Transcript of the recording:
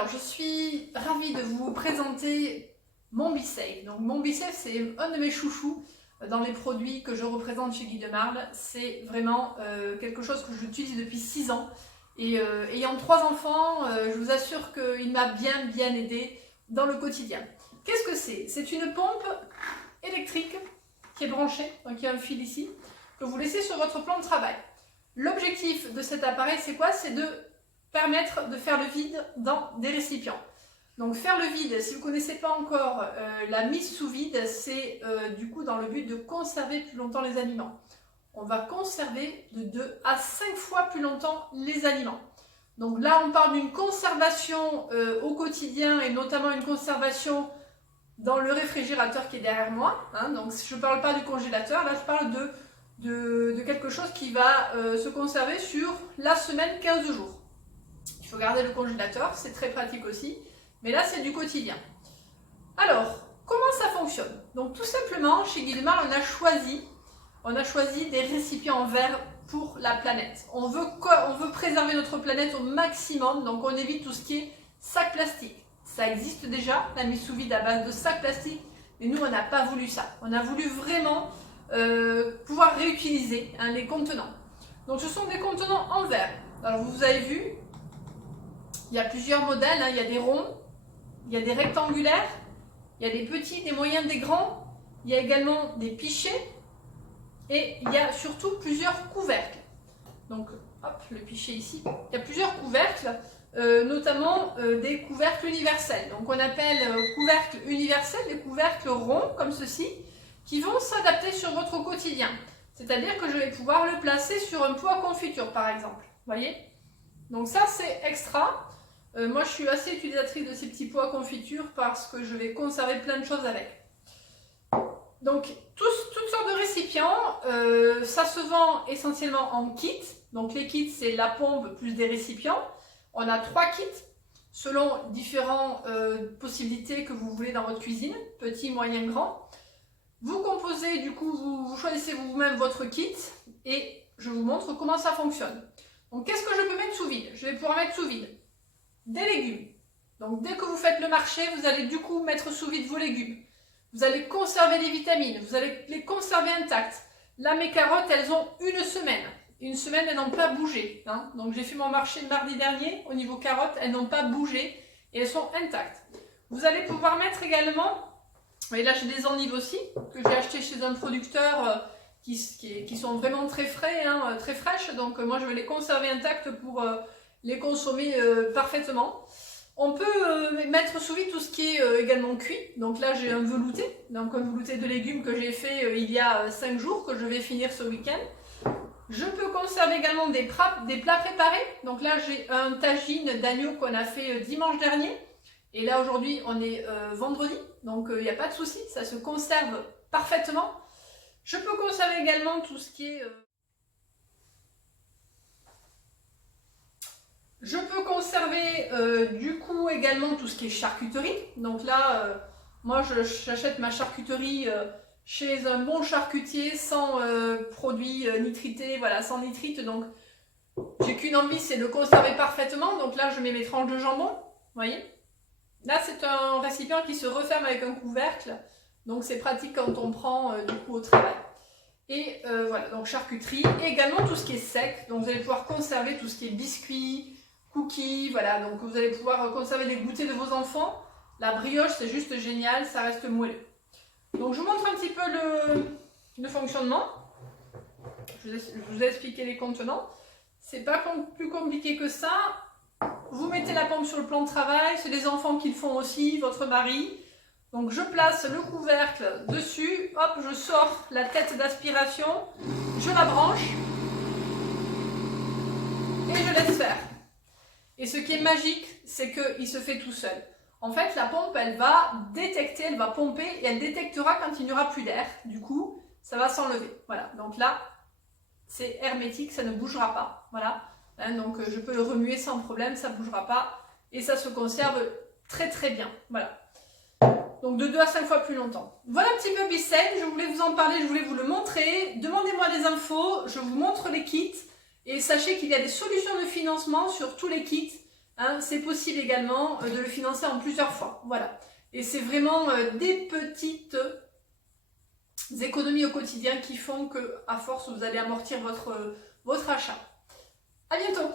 Alors, je suis ravie de vous présenter mon Be-Safe. Donc, mon Be-Safe, c'est un de mes chouchous dans les produits que je représente chez Guy de Marle. C'est vraiment quelque chose que j'utilise depuis 6 ans. Et ayant 3 enfants, je vous assure qu'il m'a bien aidé dans le quotidien. Qu'est-ce que c'est? C'est une pompe électrique qui est branchée, donc il y a un fil ici, que vous laissez sur votre plan de travail. L'objectif de cet appareil, c'est quoi? C'est de permettre de faire le vide dans des récipients. Donc faire le vide, si vous ne connaissez pas encore la mise sous vide, c'est du coup dans le but de conserver plus longtemps les aliments. On va conserver de 2 à 5 fois plus longtemps les aliments. Donc là, on parle d'une conservation au quotidien et notamment une conservation dans le réfrigérateur qui est derrière moi. Donc je ne parle pas du congélateur, là je parle de quelque chose qui va se conserver sur la semaine, 15 jours. Il faut garder le congélateur, c'est très pratique aussi, mais là c'est du quotidien. Alors, comment ça fonctionne? Donc tout simplement, chez Guy de Marle, on a choisi des récipients en verre pour la planète. On veut préserver notre planète au maximum, donc on évite tout ce qui est sac plastique. Ça existe déjà, la mise sous vide à base de sac plastique, mais nous on n'a pas voulu ça. On a voulu vraiment pouvoir réutiliser les contenants. Donc ce sont des contenants en verre. Alors vous avez vu, il y a plusieurs modèles, il y a des ronds, il y a des rectangulaires, il y a des petits, des moyens, des grands, il y a également des pichets et il y a surtout plusieurs couvercles. Donc hop, le pichet ici, il y a plusieurs couvercles, notamment des couvercles universels. Donc on appelle couvercles universels des couvercles ronds comme ceci qui vont s'adapter sur votre quotidien. C'est-à-dire que je vais pouvoir le placer sur un pot à confiture par exemple. Vous voyez? Donc ça c'est extra. Moi je suis assez utilisatrice de ces petits pots à confiture parce que je vais conserver plein de choses avec. Donc toutes sortes de récipients, ça se vend essentiellement en kit. Donc les kits c'est la pompe plus des récipients. On a 3 kits selon différentes possibilités que vous voulez dans votre cuisine, petit, moyen, grand. Vous composez, du coup vous choisissez vous-même votre kit et je vous montre comment ça fonctionne. Donc qu'est-ce que je peux mettre sous vide? Je vais pouvoir mettre sous vide des légumes. Donc dès que vous faites le marché, vous allez du coup mettre sous vide vos légumes. Vous allez conserver les vitamines, vous allez les conserver intactes. Là mes carottes, elles ont une semaine. Une semaine, elles n'ont pas bougé. Donc j'ai fait mon marché mardi dernier, au niveau carottes, elles n'ont pas bougé et elles sont intactes. Vous allez pouvoir mettre également, et là j'ai des endives aussi, que j'ai acheté chez un producteur qui sont vraiment très frais, très fraîches. Donc moi je vais les conserver intactes pour les consommer parfaitement. On peut mettre sous vide tout ce qui est également cuit. Donc là j'ai un velouté, donc un velouté de légumes que j'ai fait il y a 5 jours, que je vais finir ce week-end. Je peux conserver également des plats préparés. Donc là j'ai un tagine d'agneau qu'on a fait dimanche dernier. Et là aujourd'hui on est vendredi, donc il n'y a pas de souci, ça se conserve parfaitement. Je peux conserver également tout ce qui est... Je peux conserver du coup également tout ce qui est charcuterie. Donc là, moi j'achète ma charcuterie chez un bon charcutier sans produits nitrités, voilà, sans nitrite. Donc j'ai qu'une envie, c'est de conserver parfaitement. Donc là je mets mes tranches de jambon, vous voyez. Là c'est un récipient qui se referme avec un couvercle. Donc c'est pratique quand on prend du coup au travail. Et voilà, donc charcuterie et également tout ce qui est sec. Donc vous allez pouvoir conserver tout ce qui est biscuits, cookies, voilà, donc vous allez pouvoir conserver les goûters de vos enfants. La brioche, c'est juste génial, ça reste moelleux. Donc je vous montre un petit peu le fonctionnement. Je vous ai expliqué les contenants. C'est pas plus compliqué que ça. Vous mettez la pompe sur le plan de travail, c'est les enfants qui le font aussi, votre mari. Donc je place le couvercle dessus, hop, je sors la tête d'aspiration, je la branche et je laisse faire. Et ce qui est magique, c'est qu'il se fait tout seul. En fait, la pompe, elle va détecter, elle va pomper et elle détectera quand il n'y aura plus d'air. Du coup, ça va s'enlever. Voilà, donc là, c'est hermétique, ça ne bougera pas. Voilà, donc je peux le remuer sans problème, ça ne bougera pas et ça se conserve très bien. Voilà. Donc de 2 à 5 fois plus longtemps. Voilà un petit peu Be-Safe, je voulais vous en parler, je voulais vous le montrer. Demandez-moi des infos, je vous montre les kits. Et sachez qu'il y a des solutions de financement sur tous les kits. hein, c'est possible également de le financer en plusieurs fois. Voilà. Et c'est vraiment des petites économies au quotidien qui font que, à force, vous allez amortir votre achat. À bientôt!